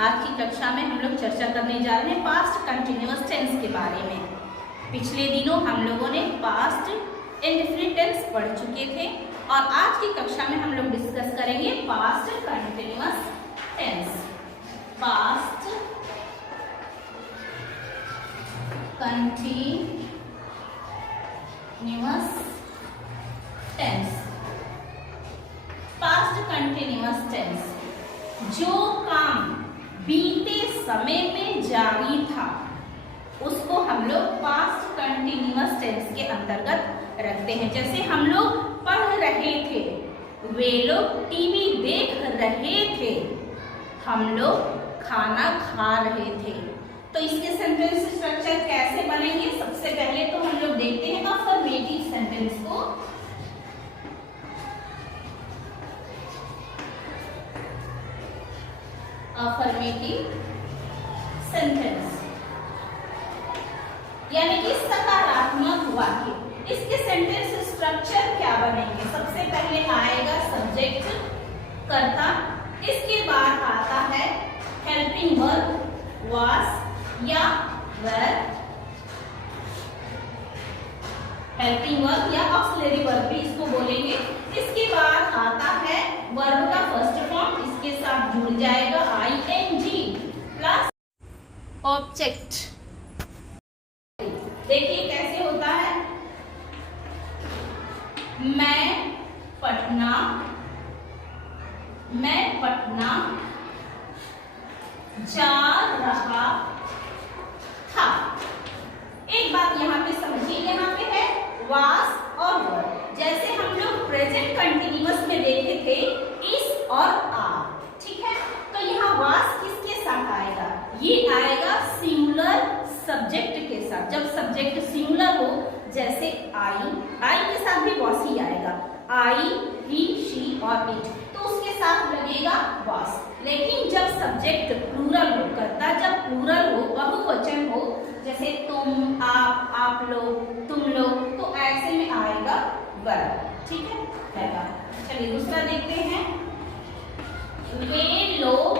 आज की कक्षा में हम लोग चर्चा करने जा रहे हैं पास्ट कंटिन्यूअस टेंस के बारे में। पिछले दिनों हम लोगों ने पास्ट इंडेफिनिट टेंस पढ़ चुके थे और आज की कक्षा में हम लोग डिस्कस करेंगे past continuous tense. Past continuous tense. Past continuous tense, जो काम बीते समय में जारी था उसको हम लोग पास्ट कंटिन्यूअस टेंस के अंतर्गत रखते हैं। जैसे हम लोग पढ़ रहे थे, वे लोग टीवी देख रहे थे, हम लोग खाना खा रहे थे। तो इसके सेंटेंस स्ट्रक्चर कैसे बनेंगे? सबसे पहले तो हम लोग देखते हैं अफर्मेटिव सेंटेंस को। अफर्मेटिव सेंटेंस यानी कि सकारात्मक वाक्य। इसके सेंटेंस स्ट्रक्चर क्या बनेंगे? सबसे पहले आएगा सब्जेक्ट कर्ता, इसके बाद आता है हेल्पिंग वर्ब वाज या वर, हेल्पिंग वर्ब या ऑक्सिलरी वर्ब भी इसको बोलेंगे। इसके बाद आता है वर्ब का फर्स्ट फॉर्म, इसके साथ जुड़ जाएगा आईएनजी प्लस ऑब्जेक्ट। देखिए कैसे होता है, मैं पटना जा रहा था। एक बात यहाँ पे समझिए, यहाँ पे है वास और वर। जैसे हम लोग प्रेजेंट कंटिन्यूअस में देखे थे इस और आर, ठीक है। तो यहाँ वास किसके साथ आएगा? ये आएगा सिंगुलर सब्जेक्ट के साथ। जब सब्जेक्ट सिंगुलर हो, जैसे आई के साथ भी वास ही आएगा, आई, ही, शी और इट, तो उसके साथ लगेगा वास। लेकिन जब सब्जेक्ट प्लूरल हो, कर्ता जब प्लूरल हो, बहुवचन हो, जैसे तुम, आप लोग, तुम लोग, तो ऐसे में आएगा वर्ब, ठीक है। चलिए दूसरा देखते हैं, वे लोग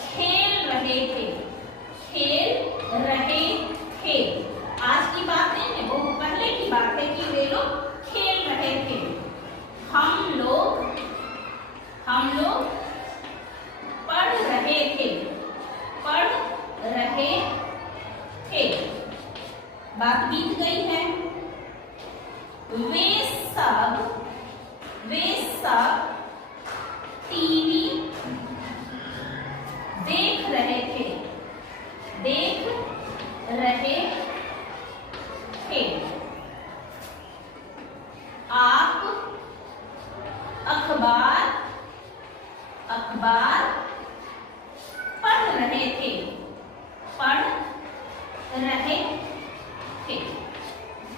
खेल रहे थे। आज की बात नहीं है, वो पहले की बात है कि वे लोग खेल रहे थे। हम लोग पढ़ रहे थे। बात बीत गई है। वे सब टीवी देख रहे थे। आप अखबार पढ़ रहे थे।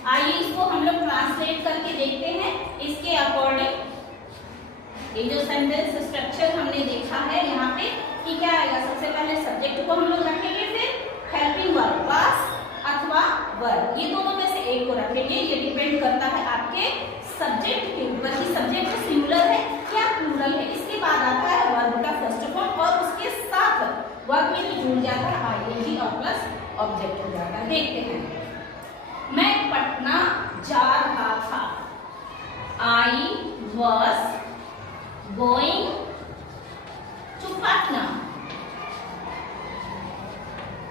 आइए इसको हम लोग ट्रांसलेट करके देखते हैं। इसके अकॉर्डिंग ये जो सेंटेंस स्ट्रक्चर हमने देखा है यहाँ पे कि क्या आएगा, सबसे पहले सब्जेक्ट को हम लोग रखेंगे, फिर हेल्पिंग वर्ब वास अथवा वर्ब, ये दोनों में से एक को रखेंगे। ये डिपेंड करता है आपके सब्जेक्ट के ऊपर कि सब्जेक्ट सिंगुलर है या प्लूरल है। इसके बाद आता है वर्ब का फर्स्ट फॉर्म और उसके साथ वर्ब में भी जुड़ जाता है आईएनजी और प्लस ऑब्जेक्ट हो जाता है। देखते हैं, मैं पटना जा रहा था। I was going to Patna.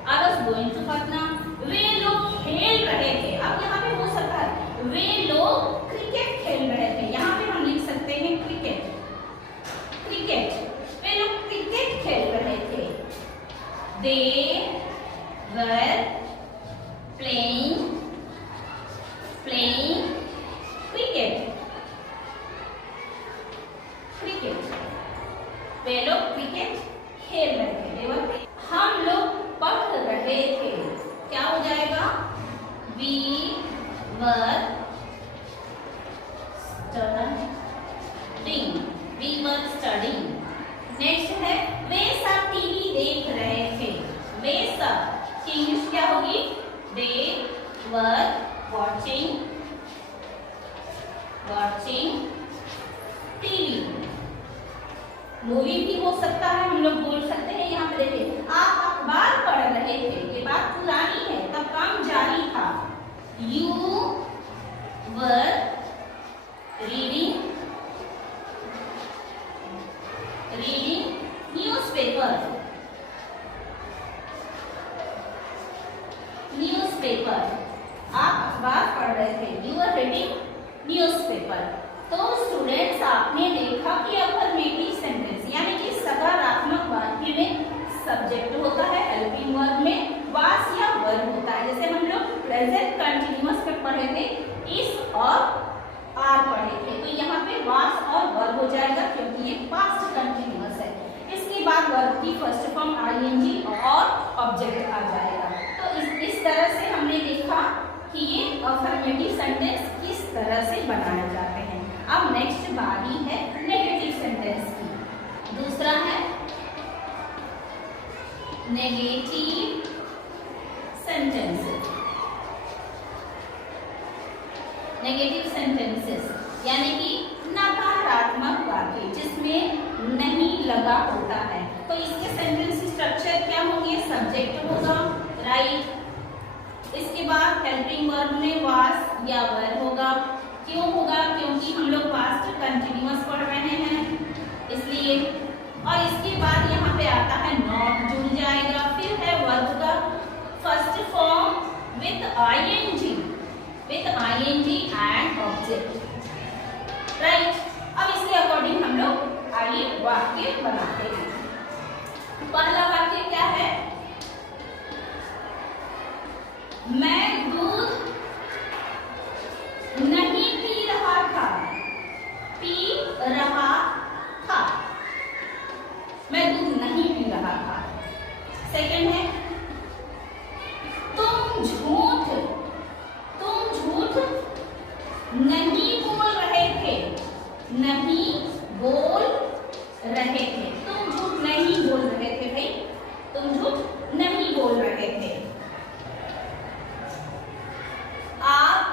I was going to Patna. वे लोग खेल रहे थे। अब यहाँ पे हो सकता है वे लोग क्रिकेट खेल रहे थे, यहाँ पे हम लिख सकते हैं क्रिकेट। वे लोग क्रिकेट खेल रहे थे। They were playing cricket। वे लोग क्रिकेट खेल रहे थे। हम लोग पढ़ रहे थे। क्या हो जाएगा? We were studying। नेक्स्ट है वे सब टीवी देख रहे थे। वे सब की इंग्लिश क्या होगी? They were watching TV। Movie भी हो सकता है, हम लोग बोल सकते हैं। यहाँ पे देखिए, आप अखबार पढ़ रहे थे, ये बात पुरानी है, तब काम जारी था। You were reading newspaper. आप अखबार पढ़ रहे थे, यू आर रीडिंग न्यूज़पेपर। तो स्टूडेंट्स, आपने देखा कि अफर्मेटिव सेंटेंस यानी कि सकारात्मक वाक्य में सब्जेक्ट होता है, हेल्पिंग वर्ब में वास या वर्ब होता है। जैसे हम लोग प्रेजेंट कंटिन्यूअस में पढ़े थे, इस और आर पढ़े थे, तो यहाँ पे वास और वर्ब हो जाएगा क्योंकि ये पास्ट कंटिन्यूअस है। इसके बाद वर्ब की फर्स्ट फॉर्म आईएनजी और ऑब्जेक्ट आ जाएगा। तो इस तरह से हमने देखा कि ये अफर्मेटिव सेंटेंस किस तरह से बनाए जाते हैं। अब नेक्स्ट बारी है नेगेटिव सेंटेंस की। दूसरा है नेगेटिव सेंटेंसेस। नेगेटिव सेंटेंसेस यानी कि नकारात्मक वाक्य जिसमें नहीं लगा होता है। तो इसके सेंटेंस स्ट्रक्चर क्या होंगे? सब्जेक्ट होगा, राइट। इसके बाद हेल्पिंग वर्ब में वास या वर होगा। क्यों होगा? क्योंकि हम लोग पास्ट कंटिन्यूअस पढ़ रहे हैं इसलिए। और इसके बाद यहाँ पे आता है नॉट, जुड़ जाएगा। फिर है वर्ब का first form with ING and object, right. अब इसके अकॉर्डिंग हम लोग आगे वाक्य बनाते हैं। पहला वाक्य क्या है? मैं दूध नहीं पी रहा था। मैं दूध नहीं पी रहा था। सेकंड है तुम झूठ नहीं बोल रहे थे। तुम झूठ नहीं बोल रहे थे भाई, तुम झूठ नहीं बोल रहे थे। आप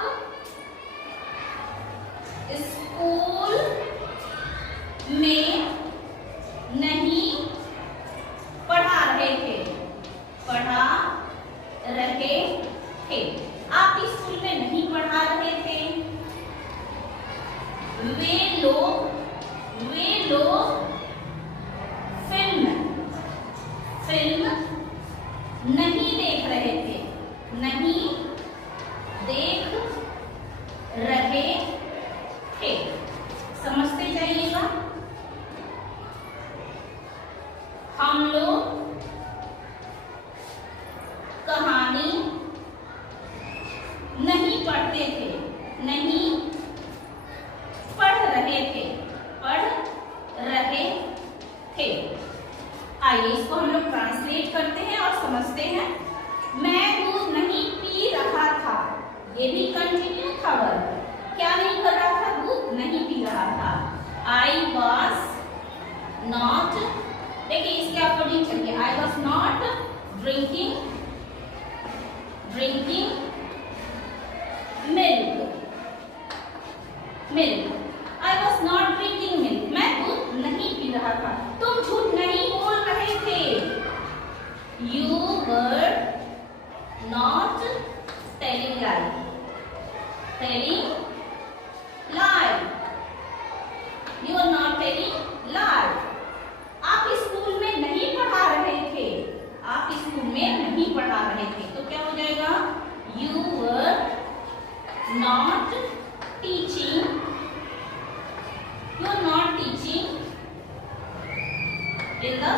स्कूल में नहीं पढ़ा रहे थे। आप स्कूल में नहीं पढ़ा रहे थे। वे लोग फिल्म नहीं देख रहे थे। समझते जाइएगा। हम लोग कहानी नहीं पढ़ते थे। पढ़ रहे थे। आइए इसको हम लोग ट्रांसलेट करते हैं और समझते हैं। मैं दूध नहीं पी रहा था, ये भी कंटिन्यू था वर्ब। क्या नहीं कर रहा था? दूध नहीं पी रहा था। आई वॉज नॉट, देखिए इसके अकॉर्डिंग चलिए। I was not drinking milk. I was not drinking milk, मैं दूध नहीं पी रहा था। तुम झूठ नहीं बोल रहे थे। You were not telling lie. You are not telling lie. आप स्कूल में नहीं पढ़ा रहे थे। तो क्या हो जाएगा? You were not teaching in the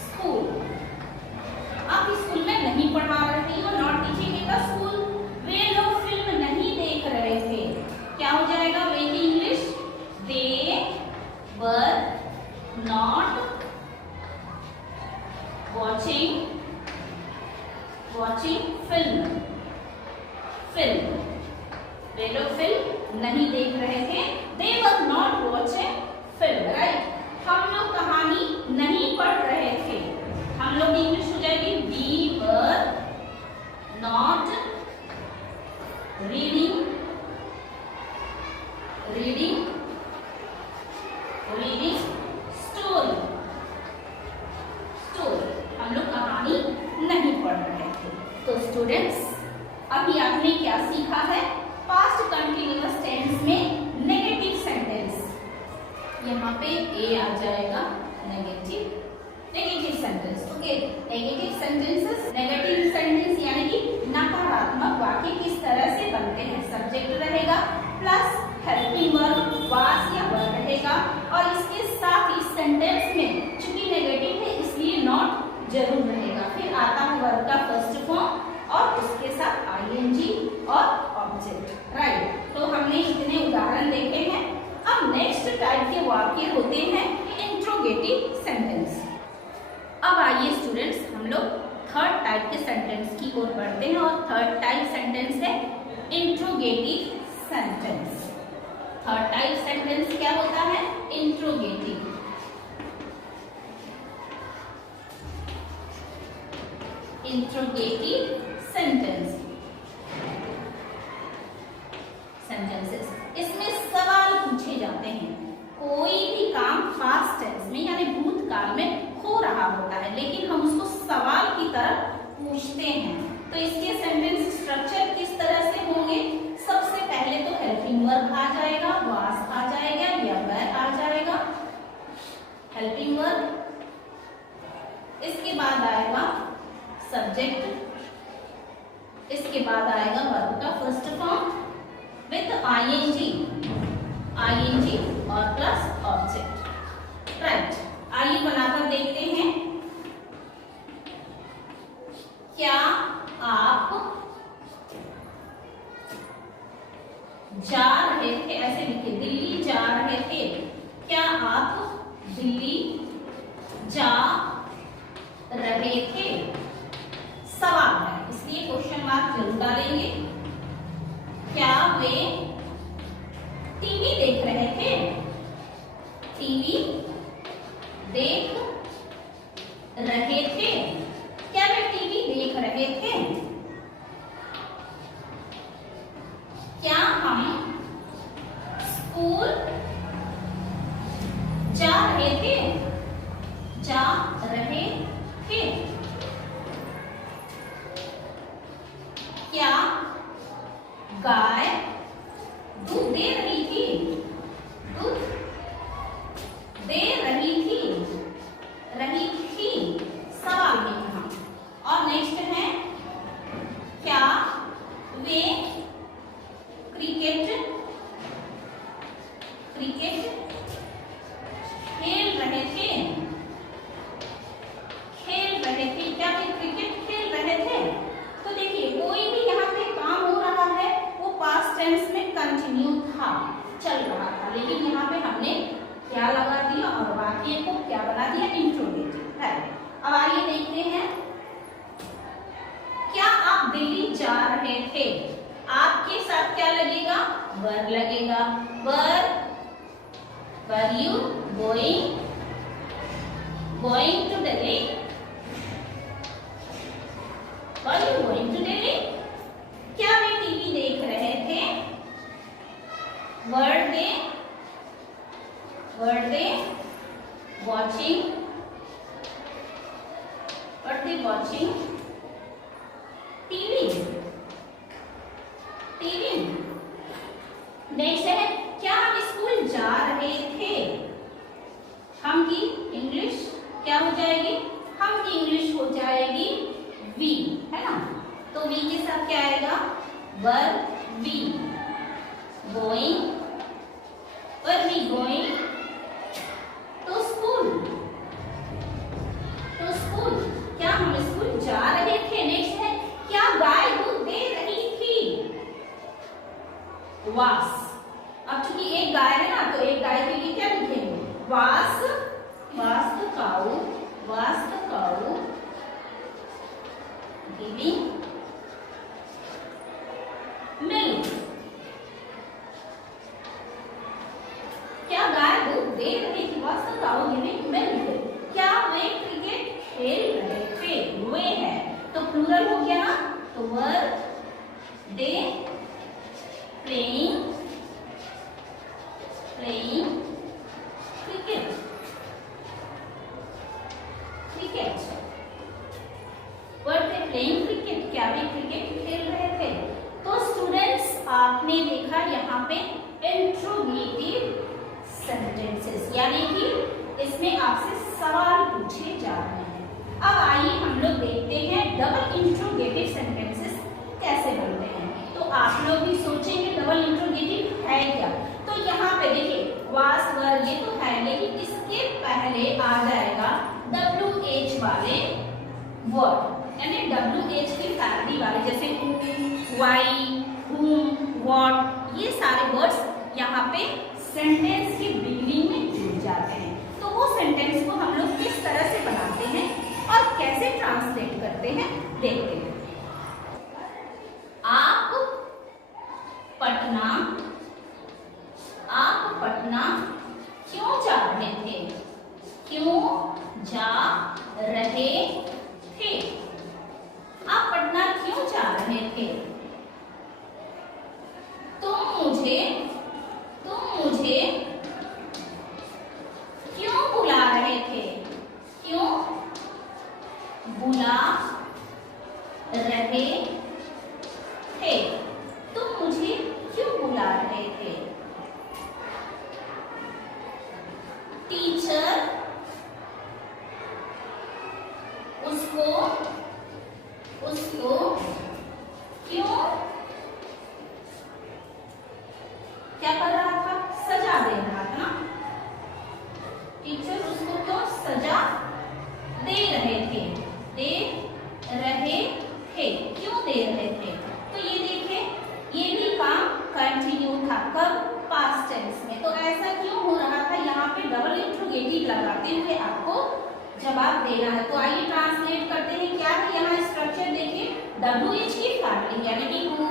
school। आप स्कूल में नहीं पढ़ा रहे थे। You are not teaching in the school। वे लोग फिल्म नहीं देख रहे थे। क्या हो जाएगा? वे की English they were not watching film। वे लोग फिल्म नहीं देख रहे थे। They were not watching film, right। हम लोग कहानी नहीं पढ़ रहे थे। हम लोग की इंग्लिश हो जाएगी we were not reading negative sentences, negative sentence यानी कि नकारात्मक वाक्य किस तरह से बनते हैं। सब्जेक्ट रहेगा प्लस हेल्पिंग वर्ब वाज या वर रहेगा और इसके साथ ही सेंटेंस में चूंकि नेगेटिव है इसलिए नॉट जरूर रहेगा। फिर आता है वर्ब का फर्स्ट फॉर्म और उसके साथ आईएनजी और ऑब्जेक्ट, राइट। तो हमने इतने उदाहरण देखे हैं। अब नेक्स्ट टाइप के वाक्य होते हैं इंट्रोगेटिव सेंटेंस। अब आइए स्टूडेंट्स हम लोग थर्ड टाइप के सेंटेंस की ओर बढ़ते हैं और थर्ड टाइप सेंटेंस है interrogative sentence. Third type sentence क्या होता है? इंट्रोगेटिव। Interrogative sentences. इसमें सवाल पूछे जाते हैं। कोई भी काम पास्ट टेंस में यानी भूतकाल में हो रहा होता है लेकिन हम उसको सवाल की तरह पूछते हैं। तो इसके सेंटेंस स्ट्रक्चर किस तरह से होंगे? सबसे पहले तो हेल्पिंग वर्ब आ जाएगा, वाज आ जाएगा या वर आ जाएगा, हेल्पिंग वर्ब। इसके बाद आएगा सब्जेक्ट, इसके बाद आएगा वर्ब का फर्स्ट फॉर्म विद आईएनजी और प्लस ऑब्जेक्ट, राइट। आइए बनाकर देखते हैं। क्या आप जा रहे थे? ऐसे लिखिए, दिल्ली जा रहे थे। क्या आप दिल्ली जा रहे थे? सवाल है इसलिए क्वेश्चन मार्क जरूर डालेंगे। क्या वे टीवी देख रहे थे? टीवी देख रहे थे। क्या वे टीवी देख रहे थे? क्या हम स्कूल जा रहे थे? जा रहे थे। क्या गाय दूध दे रही थी? दूध दे रही थी, रही थी सवाल है यहाँ। और नेक्स्ट है क्या वे क्रिकेट खेल रहे थे? खेल रहे थे। क्या वे क्रिकेट खेल रहे थे? तो देखिए कोई भी यहाँ पे काम हो रहा है वो पास्ट टेंस में कंटिन्यू था, चल रहा था, लेकिन यहाँ पे हमने क्या लगा दिया और वाक्य को क्या बना दिया? Interrogative, right. अब आइए देखते हैं। क्या आप दिल्ली जा रहे थे? आपके साथ क्या लगेगा? वर लगेगा। Were you going to Delhi? Were you going to Delhi? क्या वे टीवी देख रहे थे? Were they watching TV? Next है क्या हम स्कूल जा रहे थे? हम की इंग्लिश क्या हो जाएगी? हम की इंग्लिश हो जाएगी वी, है ना। तो वी के साथ क्या आएगा? Verb V. Going, were we going to school, क्या हम स्कूल जा रहे थे? नेक्स्ट है क्या गाय दूध दे रही थी? वास। अब चूंकि एक गाय है ना तो एक गाय के लिए क्या लिखेंगे? वास द काऊ गिविंग मिल्क। क्या गाय दूध दे रही थी? वास द काऊ गिविंग मिल्क। क्या वे क्रिकेट खेल रहे थे? वे है तो प्लूरल हो गया ना, तो were they playing cricket. Were they playing cricket. क्या वे क्रिकेट खेल रहे थे? तो स्टूडेंट्स आपने देखा यहाँ पे इंट्रोगेटिव सेंटेंसेस यानी कि इसमें आपसे सवाल पूछे जा रहे हैं। अब आइए हम लोग देखते हैं डबल इंट्रोगेटिव सेंटेंसेस कैसे बनते हैं। तो आप लोग भी सोचेंगे डबल इंट्रोगेटिव है क्या। तो यहाँ पे देखिए वास वर ये तो है, लेकिन इसके पहले आ जाएगा WH वाले वर्ड, यानी WH की फैमिली वाले, जैसे who, why, whom, what, ये सारे वर्ड्स यहाँ पे सेंटेंस की बिगिनिंग में जुड़ जाते हैं। तो वो सेंटेंस को हम लोग किस तरह से बनाते हैं और कैसे ट्रांसलेट करते हैं देखते हैं। आप पटना क्यों जा रहे थे? क्यों जा रहे थे? आप पटना क्यों जा रहे थे? तुम मुझे क्यों बुला रहे थे? क्यों बुला रहे थे? तुम मुझे क्यों बुला रहे थे? टीचर उसको क्यों क्या कर रहा था? सजा दे रहा था ना। टीचर उसको क्यों सजा दे रहे थे? क्यों दे रहे थे? तो ये देखिए ये भी काम कंटिन्यू था, कब? पास्ट टेंस में। तो ऐसा क्यों हो रहा था? यहाँ पे डबल इंट्रोगेटिव लगाते हुए आपको जवाब देना है। तो आइए ट्रांसलेट करते हैं। क्या है यहाँ स्ट्रक्चर देखिए, WH की फैमिली यानी कि who,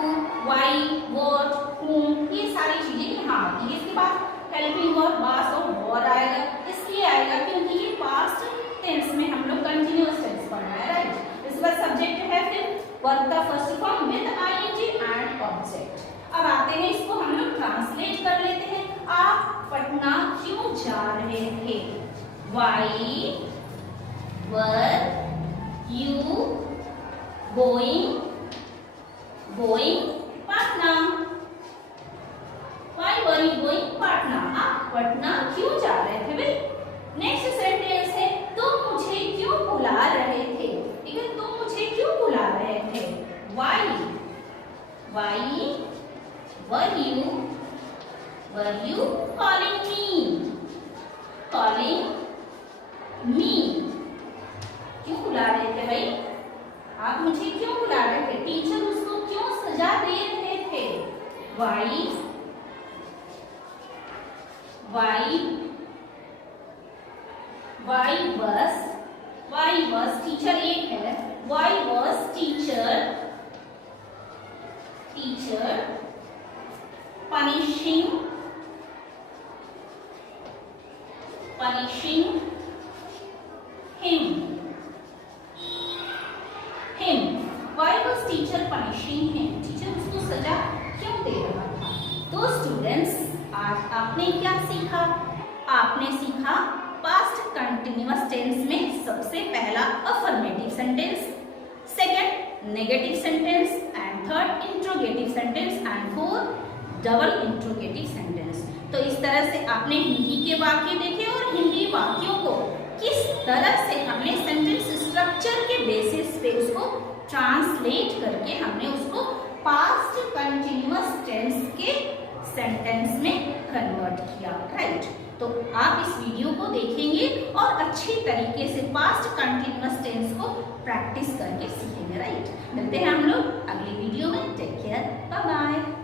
why, what, whom, ये सारी चीजें यहाँ आती है। इसके बाद हेल्पिंग वर्ब वास और वर आएगा, इसलिए आएगा क्योंकि ये पास्ट टेंस में हम लोग कंटिन्यूअस टेंस पढ़ना है, राइट। इसके बाद सब्जेक्ट है, फिर वर्ब का first form with ING and object. अब आते हैं इसको हम लोग ट्रांसलेट कर लेते हैं। आप पटना क्यों जा रहे थे? Why were you going Patna? Why were you going Patna? आप पटना क्यों जा रहे थे भाई? नेक्स्ट सेंटेंस है तुम मुझे क्यों बुला रहे थे? ठीक है, तुम मुझे क्यों बुला रहे थे? Why were you calling me? क्यों बुला रहे थे भाई? आप मुझे क्यों बुला रहे थे? टीचर उसको क्यों सजा दे रहे थे? Why was टीचर एक है, why was teacher punishing him? Why was teacher punishing him? Teacher उसको सजा क्यों दे रहा था? तो स्टूडेंट्स आज आपने क्या सीखा? आपने सीखा पास्ट कंटिन्यूअस टेंस में सबसे पहला affirmative sentence, second negative sentence and third interrogative sentence and fourth double interrogative sentence. तो इस तरह से आपने हिंदी के वाक्य देखे और हिंदी वाक्यों को किस तरह से हमने सेंटेंस स्ट्रक्चर के बेसिस पे उसको ट्रांसलेट करके हमने उसको पास्ट कंटिन्यूअस टेंस के सेंटेंस में कन्वर्ट किया, राइट। तो आप इस वीडियो को देखेंगे और अच्छी तरीके से पास्ट कंटिन्यूअस टेंस को प्रैक्टिस करके सीखेंगे, राइट। मिलते हैं हम लोग अगली वीडियो में। Take care, bye bye.